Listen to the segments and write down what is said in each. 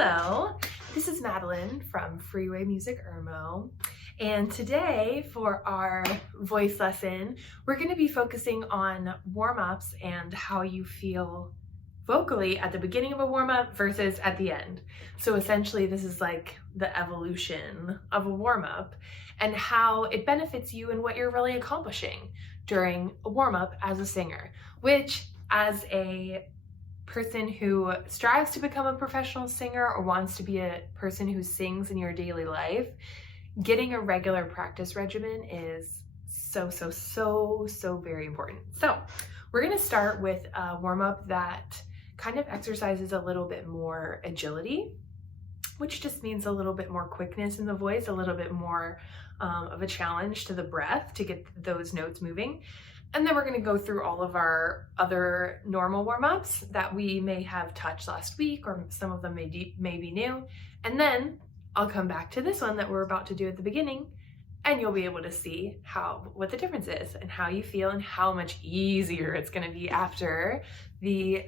Hello, this is Madeline from Freeway Music Ermo, and today for our voice lesson, we're going to be focusing on warm-ups and how you feel vocally at the beginning of a warm-up versus at the end. So essentially this is like the evolution of a warm-up and how it benefits you and what you're really accomplishing during a warm-up as a singer, which as a person who strives to become a professional singer or wants to be a person who sings in your daily life, getting a regular practice regimen is so very important. So we're going to start with a warm-up that kind of exercises a little bit more agility, which just means a little bit more quickness in the voice, a little bit more of a challenge to the breath to get those notes moving. And then we're going to go through all of our other normal warm-ups that we may have touched last week, or some of them may be new. And then I'll come back to this one that we're about to do at the beginning, and you'll be able to see what the difference is and how you feel and how much easier it's going to be after the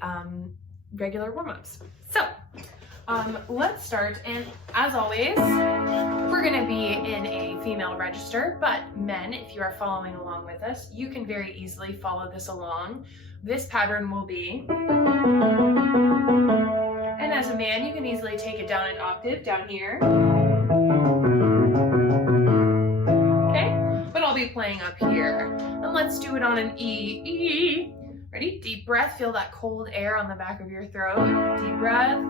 regular warm-ups. So let's start, and as always, we're going to be in a female register, but men, if you are following along with us, you can very easily follow this along. This pattern will be, and as a man, you can easily take it down an octave down here. Okay, but I'll be playing up here. And let's do it on an E. Ready? Deep breath, feel that cold air on the back of your throat. Deep breath.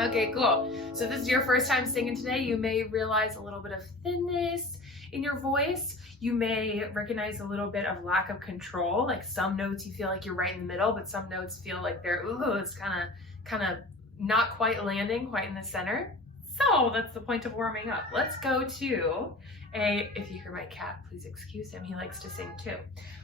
Okay, cool. So this is your first time singing today. You may realize a little bit of thinness in your voice. You may recognize a little bit of lack of control. Like some notes you feel like you're right in the middle, but some notes feel like they're, it's kind of not quite landing quite in the center. So that's the point of warming up. Let's go to if you hear my cat, please excuse him. He likes to sing too.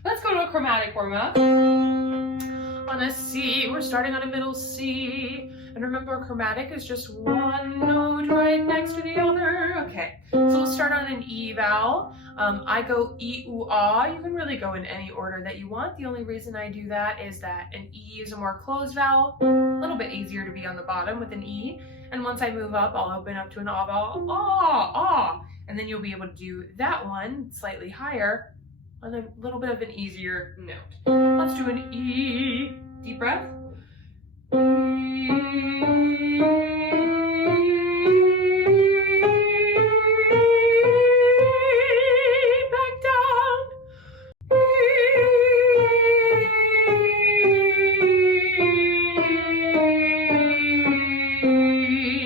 Let's go to a chromatic warm-up. On a C, we're starting on a middle C. And remember, chromatic is just one note right next to the other. Okay, so we'll start on an E vowel. I go E, U, ah. You can really go in any order that you want. The only reason I do that is that an E is a more closed vowel, a little bit easier to be on the bottom with an E. And once I move up, I'll open up to an ah vowel, ah, ah. And then you'll be able to do that one slightly higher on a little bit of an easier note. Let's do an E. Deep breath. Back down.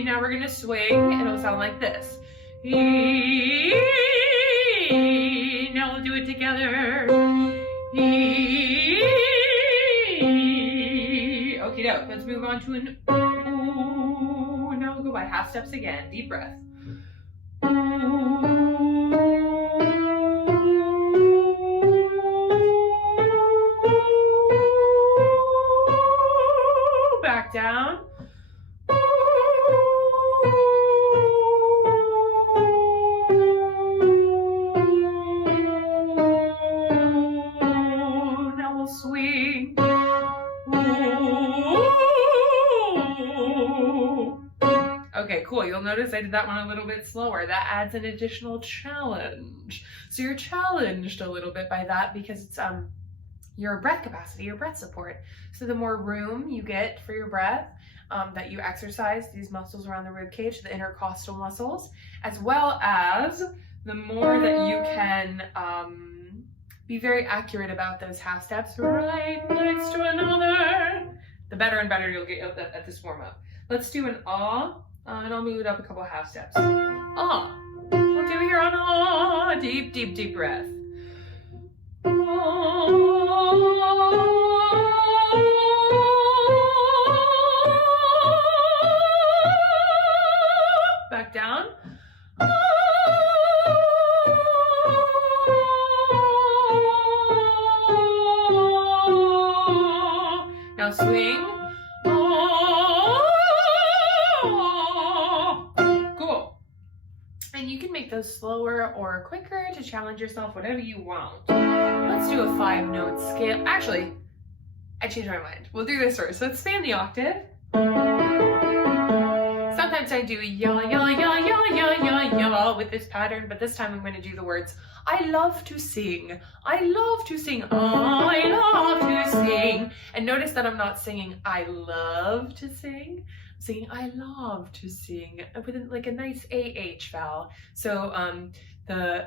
Now we're gonna swing and it'll sound like this. Now we'll do it together. Okie doke, let's move on to an ooh. Now we'll go by half steps again. Deep breath. Ooh. down. Now we'll swing. Okay, cool. You'll notice I did that one a little bit slower. That adds an additional challenge. So you're challenged a little bit by that because it's your breath capacity, your breath support. So the more room you get for your breath, that you exercise these muscles around the rib cage, the intercostal muscles, as well as the more that you can be very accurate about those half steps right next to another, the better and better you'll get at this warm up. Let's do an ah, and I'll move it up a couple half steps. Ah, we'll do here on ah, deep, deep, deep breath. Back down. Now swing. Cool. And you can make those slower or quicker to challenge yourself, whatever you want. Let's do a 5-note scale. Actually, I changed my mind. We'll do this first. Let's stay in the octave. Sometimes I do ya, ya, ya, ya, ya, ya, ya with this pattern, but this time I'm going to do the words I love to sing. I love to sing. I love to sing. And notice that I'm not singing I love to sing. I'm singing I love to sing with like a nice AH vowel. So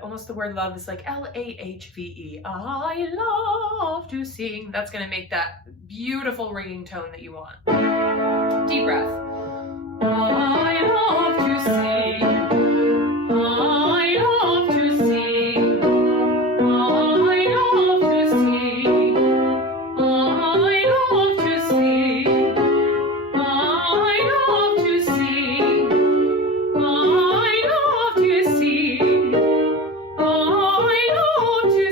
almost the word love is like LAHVE. I love to sing. That's going to make that beautiful ringing tone that you want. Deep breath. I love to sing. I love to sing. I love to sing. I love to sing. I love to sing. I love to sing. I love to sing. I love to sing. I love to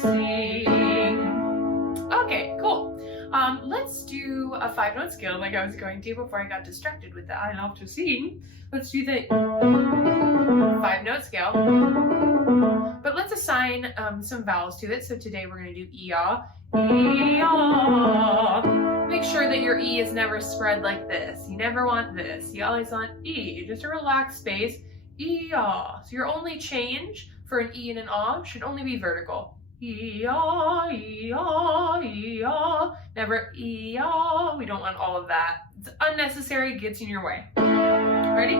sing. Let's do a 5-note scale like I was going to before I got distracted with the I love to sing. Let's do the 5-note scale. But let's assign some vowels to it. So today we're going to do E-ah, E-ah. Make sure that your E is never spread like this. You never want this. You always want E. Just a relaxed space. E-ah. So your only change for an E and an ah should only be vertical. E-ah, E-ah, E-ah. Never E-ah. We don't want all of that. It's unnecessary, it gets in your way. Ready?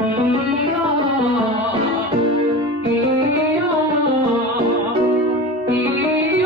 E-ah, E-ah, E-ah, E-ah,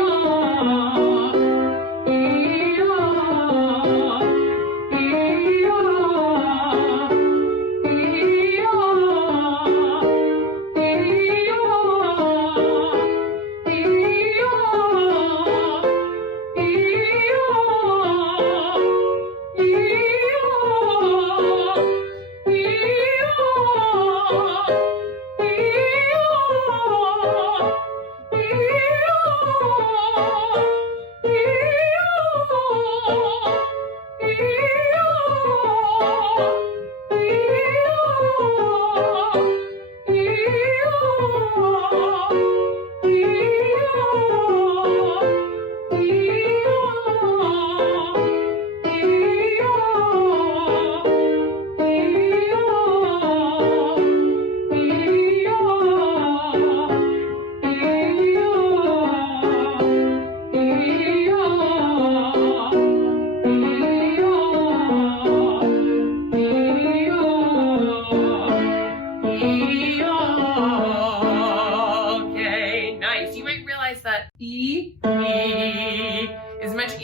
Okay, nice. You might realize that E,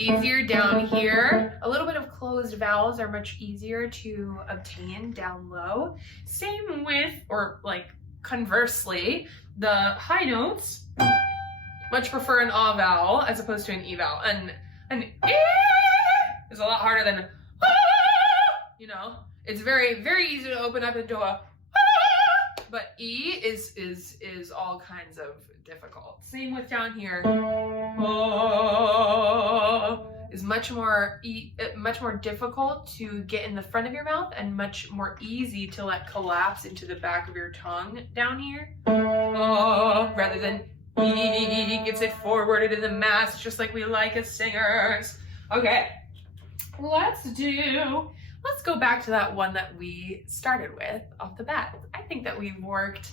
easier down here. A little bit of closed vowels are much easier to obtain down low. Same with, or like conversely, the high notes much prefer an ah vowel as opposed to an e vowel. An is a lot harder than you know. It's very, very easy to open up into a but E is all kinds of difficult. Same with down here. Is much more difficult to get in the front of your mouth and much more easy to let collapse into the back of your tongue down here. Rather than E gets it forwarded in the mass just like we like as singers. Okay, let's go back to that one that we started with off the bat. I think that we've worked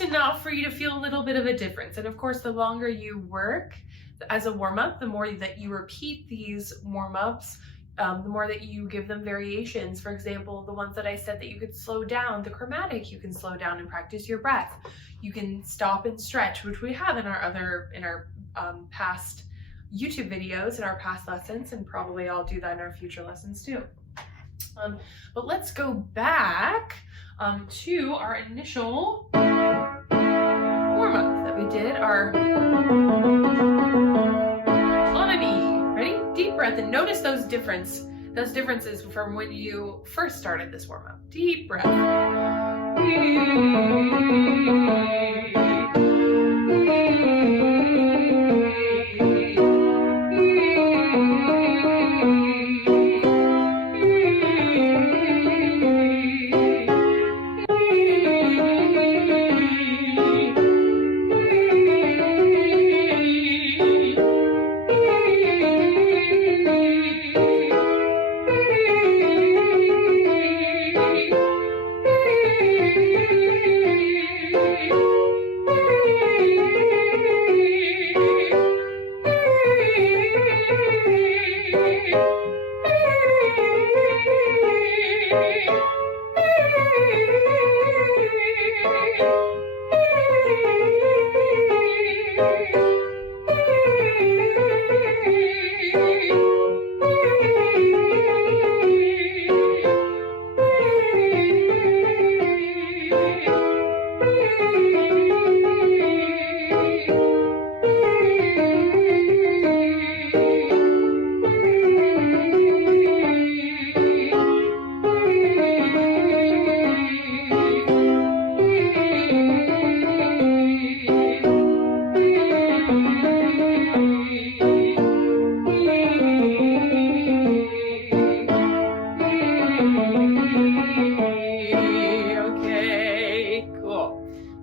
enough for you to feel a little bit of a difference. And of course, the longer you work as a warm-up, the more that you repeat these warm-ups, the more that you give them variations. For example, the ones that I said that you could slow down, the chromatic, you can slow down and practice your breath. You can stop and stretch, which we have in our past YouTube videos, in our past lessons, and probably I'll do that in our future lessons too. But let's go back to our initial warm-up that we did, our on an E. Ready? Deep breath, and notice those differences from when you first started this warm-up. Deep breath.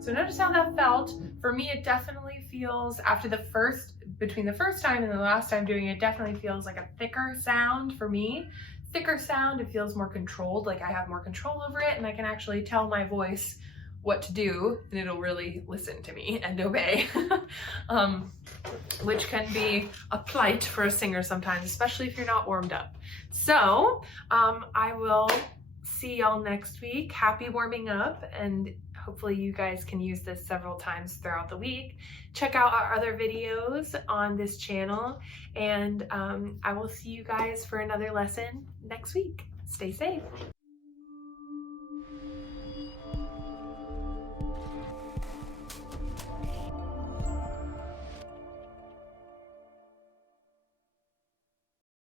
So notice how that felt. For me, it definitely feels, between the first time and the last time doing it, definitely feels like a thicker sound for me. Thicker sound, it feels more controlled, like I have more control over it and I can actually tell my voice what to do and it'll really listen to me and obey, which can be a plight for a singer sometimes, especially if you're not warmed up. So I will see y'all next week. Happy warming up, and hopefully you guys can use this several times throughout the week. Check out our other videos on this channel, and I will see you guys for another lesson next week. Stay safe.